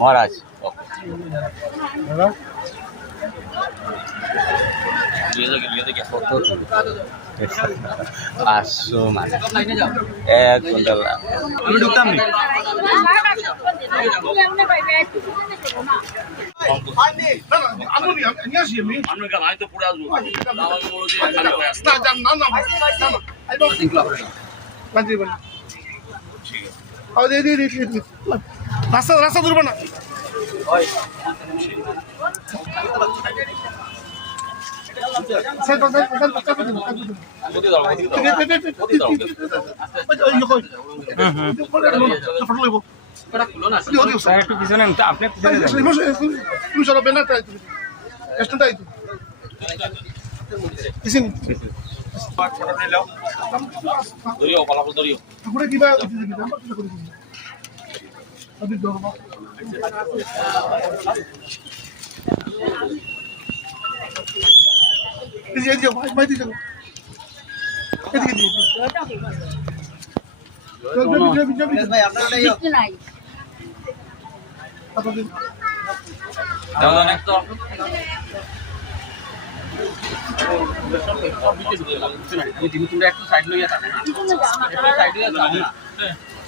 महाराज पाँचशो मान एक कुंटल ढुकताम রাস্তা রাস্তা ধরবো না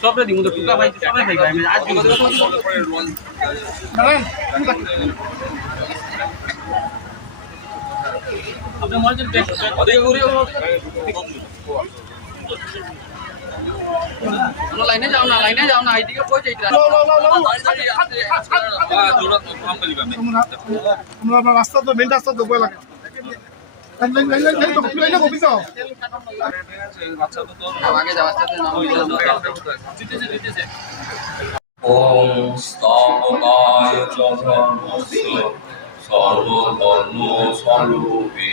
सबरे दिनु त टुका भाइ सबै खाइ हामी आज दिनु अपने मर्जी टेस्ट अधिक गरियो लाइनै जाऊ न आइडी को कोही चाहिँ जरुरत काम पनि गर्ने আমরা রাস্তা তো মেন রাস্তা তো বই লাগে ওম স্তবকায় চ ধর্মস্য সর্বধর্ম স্বরূপে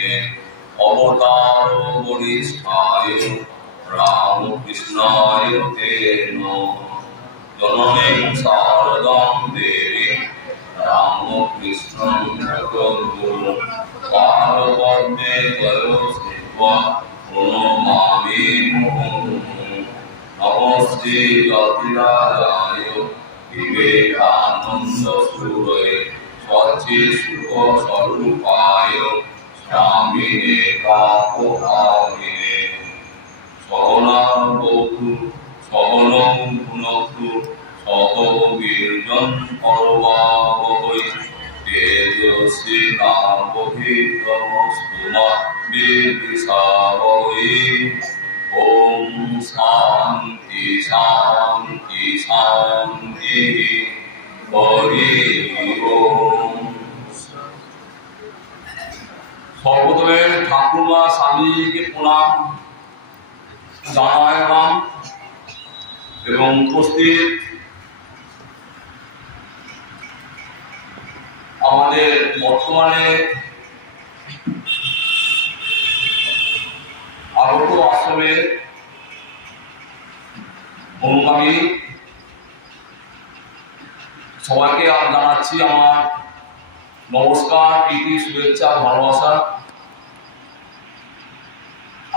অবতার বরিষ্ঠায় রামকৃষ্ণায় তে নমঃ জননীং শারদাং দেবী রামকৃষ্ণং জগদ্গুরু পার্বত্যে জয় শিবা প্রণমামি মুহুর্মুহুঃ নমস্তে যতিরাজায় বিবেকানন্দ সুরয়ে স্বচ্ছে শুভ স্বরূপায় স্বামিনে কাপহারিণে সহনাং বতু সহনং ভুনক্তু সহ বীর্যং করবাবহৈ তেজস্বী নাবধীতমস্তু মা বিদ্বিষাবহৈ ওম শান্তি শান্তি শান্তি হরি ওম। সর্বপ্রথমে ঠাকুরমা স্বামীজিকে প্রণাম জানালাম এবং উপস্থিত আমাদের বর্তমানে আগত আশ্রমের অনুগামী সবাইকে জানাচ্ছি আমার নমস্কার, প্রীতি, শুভেচ্ছা, ভালোবাসা।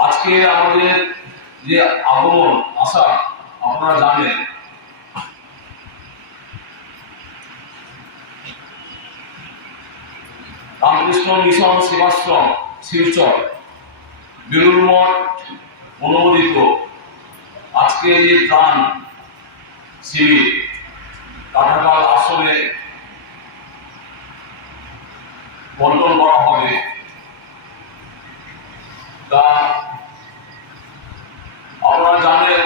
আজকে আমাদের যে আগমন আসা আপনারা জানেন, রামকৃষ্ণ মিশন সেবাশ্রম শিলচর বেলুড় মঠ অনুমোদিত আজকে যে ত্রাণ শিবির কাঁঠাকাল আশ্রমে বন্টন করা হবে, তা আপনারা জানেন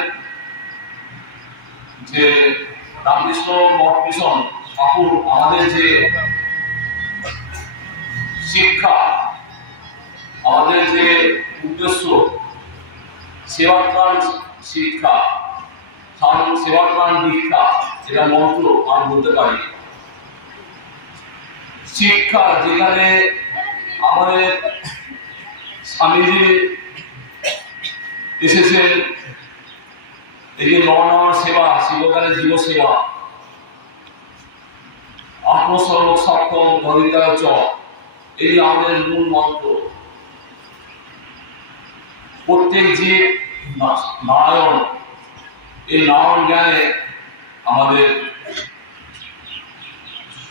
যে রামকৃষ্ণ মঠ মিশন ঠাকুর আমাদের যে শিক্ষা, আমাদের যে উদ্দেশ্য সেবাত্রাণ শিক্ষা, সেবাত্রাণ দীক্ষা, এটা মন্ত্র আর বলতে পারি। শিক্ষা, যেখানে আমাদের স্বামীজি এসেছেন, এই যে নর সেবা, শিবকালে জীব সেবা, আত্মস্বরূপ সক্ষম গণিতায় চ, এই আমাদের মূল মন্ত্র। প্রত্যেক জীব নারায়ণ, এই নারায়ণ জ্ঞানে আমাদের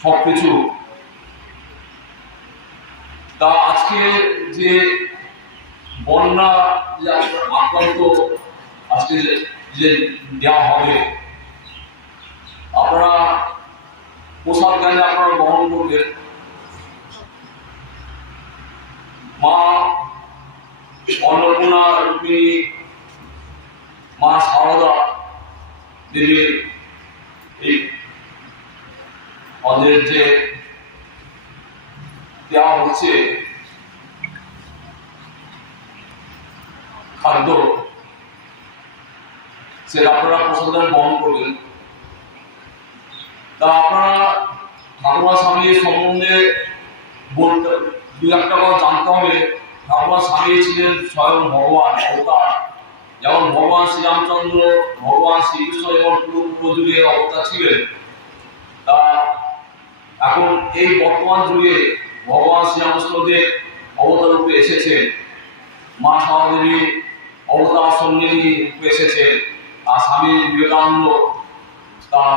সবকিছু। তা আজকে যে বন্যা যে আক্রান্ত আজকে যে দেওয়া হবে, আপনারা পোশাক জ্ঞানে আপনারা গ্রহণ করবেন। মা অন্নপূর্ণা রূপিণী মা সারদা দেবীর এই আমাদের যে দেওয়া হচ্ছে খাদ্য, সেটা আপনারা প্রসাদ বহন করবেন। তা আপনারা ঠাকুমা স্বামী সম্বন্ধে বলতে দু একটা কথা জানতে হবে। ঠাকুমা স্বামী ছিলেন স্বয়ং ভগবান অবতার, যেমন ভগবান শ্রীরামচন্দ্র, ভগবান শ্রীকৃষ্ণ এবং পূর্ব যুগে অবতার ছিলেন। তা এখন এই বর্তমান যুগে ভগবান শ্রীরামকৃষ্ণদেব অবতার রূপে এসেছেন, মা সারদা দেবী অবতার সঙ্গিনী রূপে এসেছেন, আর স্বামী বিবেকানন্দ তার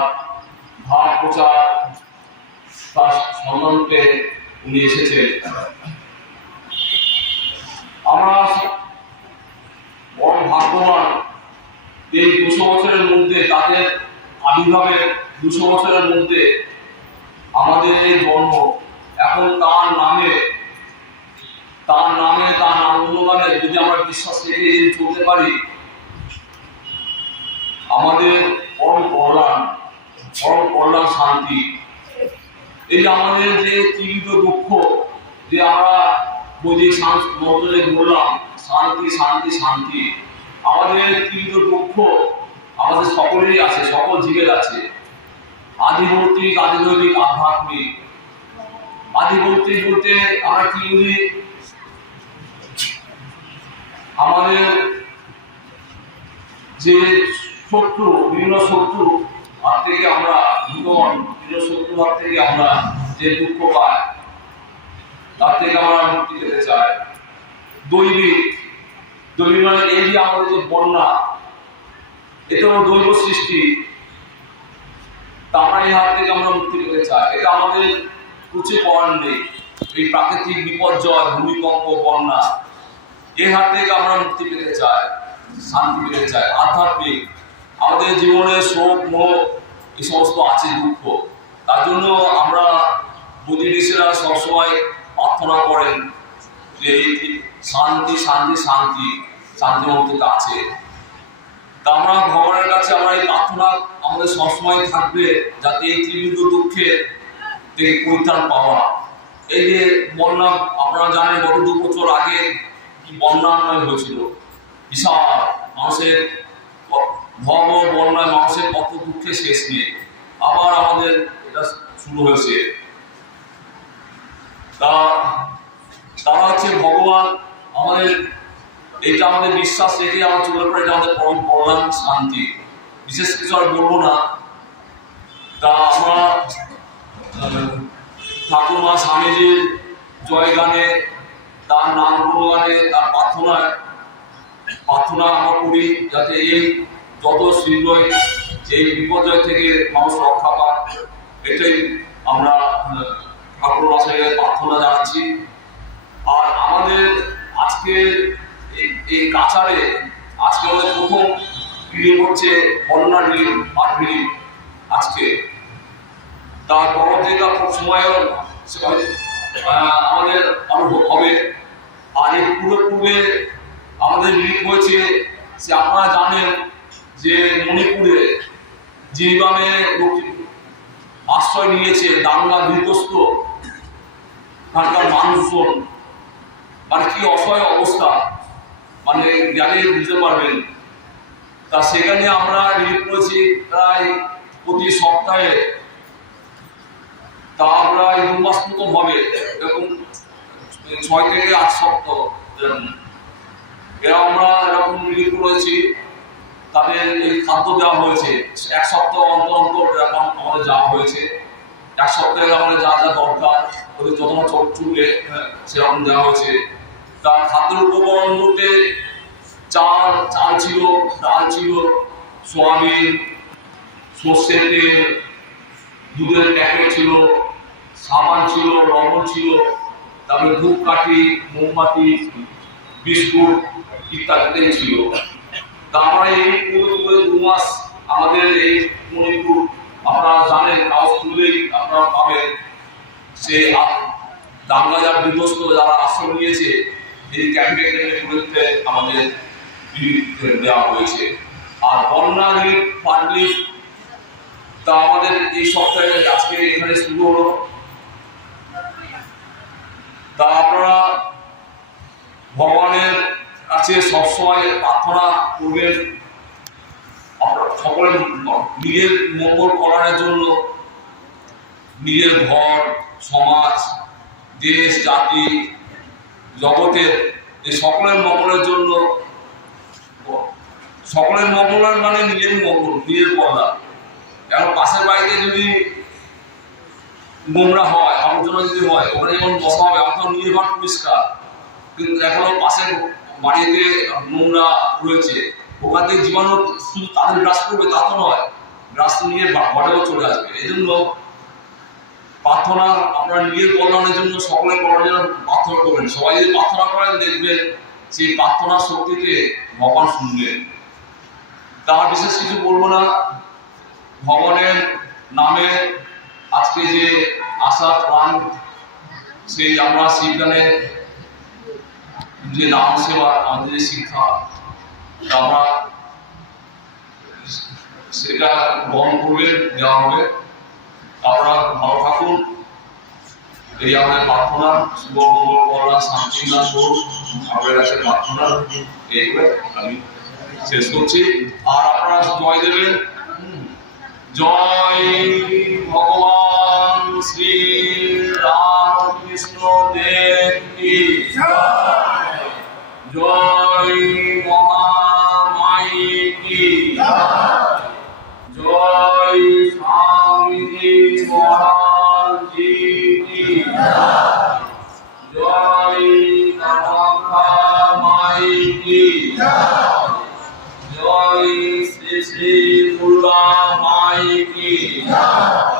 ভাব প্রচার তার সন্ধান রূপে উনি এসেছেন। আমরা বড় ভাগ্যবান, এই 200 বছরের মধ্যে তাদের আবির্ভাবের 200 বছরের মধ্যে আমাদের এই জন্ম। এখন তার নামে তার নাম অনুগানে যদি আমরা বিশ্বাস রেখে যদি চলতে পারি, আমাদের পরম কল্যাণ শান্তি। এই যে আমাদের যে তীব্র দুঃখ, যে আমরা বৈদিক মন্ত্রে বললাম শান্তি শান্তি শান্তি, আমাদের তীব্র দুঃখ আমাদের সকলেরই আছে, সকল জীবের আছে। আদিভৌতিক, আদিদৈবিক, আধ্যাত্মিক। আদিভৌতিক বলতে আমরা কি বুঝি? আমাদের যে শত্রু, বিভিন্ন শত্রু হাত থেকে আমরা বিভিন্ন শত্রু হাত থেকে আমরা যে দুঃখ পাই, তার থেকে আমরা মুক্তি পেতে চাই। দৈবিক মানে এই যে আমাদের যে বন্যা, এটাও দৈব সৃষ্টি, তা আমরা এই হাত থেকে আমরা মুক্তি পেতে চাই। এটা আমাদের কিছু করার নেই। এই প্রাকৃতিক বিপর্যয়, ভূমিকম্প, বন্যা, এই হাত থেকে আমরা মুক্তি পেতে চাই, শান্তি পেতে চাই। আধ্যাত্মিক, আমাদের জীবনে শোক, মোহ, এই সমস্ত আছে, দুঃখ। তার জন্য আমরা বৈদিক ঋষিরা সবসময় প্রার্থনা করেন যে শান্তি শান্তি শান্তি, শান্তি মন্ত্রটা আছে। তা আমরা ভগবানের কাছে আমরা এই প্রার্থনা আমাদের সবসময় থাকবে, যাতে এই তীব্র দুঃখে থেকে পরিত্রাণ পাওয়া। এই যে বন্যা, আপনারা জানেন গত 2 বছর আগে কি বন্যা হয়েছিল, বিশাল মানুষের ভয়াবহ বন্যায় মানুষের কত দুঃখে শেষ নেই। আবার আমাদের এটা শুরু হয়েছে। তারা হচ্ছে ভগবান। আমাদের এটা আমাদের বিশ্বাস রেখে আমরা চলে পড়ে, এটা আমাদের পরম কল্যাণ শান্তি। বিশেষ কিছু আর বলবো না। তা আমরা ঠাকুমা স্বামীজির জয় গানে, তার নাম গানে, তার প্রার্থনা আমরা করি, যাতে এই যত শীঘ্রই এই বিপর্যয় থেকে মানুষ রক্ষা পায়। এটাই আমরা ঠাকুর মশাইকে প্রার্থনা জানাচ্ছি। আর আমাদের আজকে এই কাছাড়ে আজকে আমাদের প্রথম রিলিফ হচ্ছে বন্যা রিলিফ, আর রিলিফ আজকে। তার পরবর্তীটা খুব সময় আমাদের অনুভব হবে। আর এই পূর্বে আমাদের রিলিফ হয়েছে, সে আপনারা জানেন যে মণিপুরে জিরিবামে আশ্রয় নিয়েছে দাঙ্গা বিধ্বস্ত ওখানকার মানুষজন, মানে কি অসহায় অবস্থা, মানে গেলে বুঝতে পারবেন। তা সেখানে আমরা রিলিফ করেছি প্রায় প্রতি সপ্তাহে তা আমরা এই 2 মাস মতন হবে, এরকম 6 থেকে 8 সপ্তাহ আমরা এরকম রিলিজ করেছি। তাদের এই খাদ্য দেওয়া হয়েছে 1 সপ্তাহ অন্তর অন্তর এরকম আমাদের যাওয়া হয়েছে। 1 সপ্তাহে আমাদের যা যা দরকার ওদের যতটা চোখ চুলে সেরকম দেওয়া হয়েছে। তার খাদ্যের উপকরণ বলতে চাল ছিল, ডাল ছিল, সোয়াবিন, সর্ষের তেল, দুধের প্যাকেট ছিল, সাবান ছিল, লবণ ছিল, তারপরে ধূপকাঠি, মোমবাতি, বিস্কুট ইত্যাদি ছিল। তা আমরা এই পুরো 2 মাস আমাদের এই মণিপুর আপনারা জানেন, কাগজ তুললেই আপনারা পাবেন সে দাঙ্গাজার বিধ্বস্ত যারা আশ্রয় নিয়েছে এই ক্যাম্পে আমাদের দেওয়া হয়েছে। আর বন্যা রিলিফ ফান্ড তা আমাদের এই সপ্তাহে আজকে এখানে শুরু হলো। তা আপনারা ভগবানের কাছে সবসময় প্রার্থনা করবেন, আপনারা সকলে নিজের মঙ্গল করার জন্য, নিজের ঘর, সমাজ, দেশ, জাতি, জগতের এই সকলের মঙ্গলের জন্য। সকলের মঙ্গলের মানে নিজের মঙ্গল, নিজের করা। এখন পাশের বাড়িতে যদি নোংরা হয়, আবর্জনা যদি হয়, ওখানে যেমন বসা হবে, আপনার নিজের ঘর পরিষ্কার, কিন্তু এখনো পাশের বাড়িতে নোংরা রয়েছে, ওখান থেকে জীবাণু শুধু তাদের গ্রাস করবে তা তো নয়, গ্রাস নিয়ে ঘরেও চলে আসবে। এই জন্য প্রার্থনা আপনার নিজের কল্যাণের জন্য, সকলের কল্যাণের জন্য প্রার্থনা করবেন। সবাই যদি প্রার্থনা করেন দেখবেন সেই প্রার্থনার শক্তিতে ভগবান শুনবেন। তার বিশেষ কিছু বলবো না, ভগবানের নামে আজকে যে আশা প্রাণ, সেই আমরা শিবগানে যে নাম সেবা, আমাদের যে শিক্ষা, আমরা সেটা গ্রহণ করবেন, দেওয়া হবে। আপনারা ভালো থাকুন, এই আমাদের প্রার্থনা। শুভ মঙ্গল কল্যাণ শান্তি লাভ করুন, আমাদের কাছে প্রার্থনা। এইগুলো আমি শেষ করছি। আর আপনারা জয় দেবেন। জয় ভগবান শ্রী রামকৃষ্ণ দেব কি জয়, জয় মহামায়ী কি জয়, জয় স্বামীজি মহারাজজি কি জয়, জয় কামাখ্যা মাই কি জয়, জয় শ্রী শ্রী দুর্গা মাই কি জয়।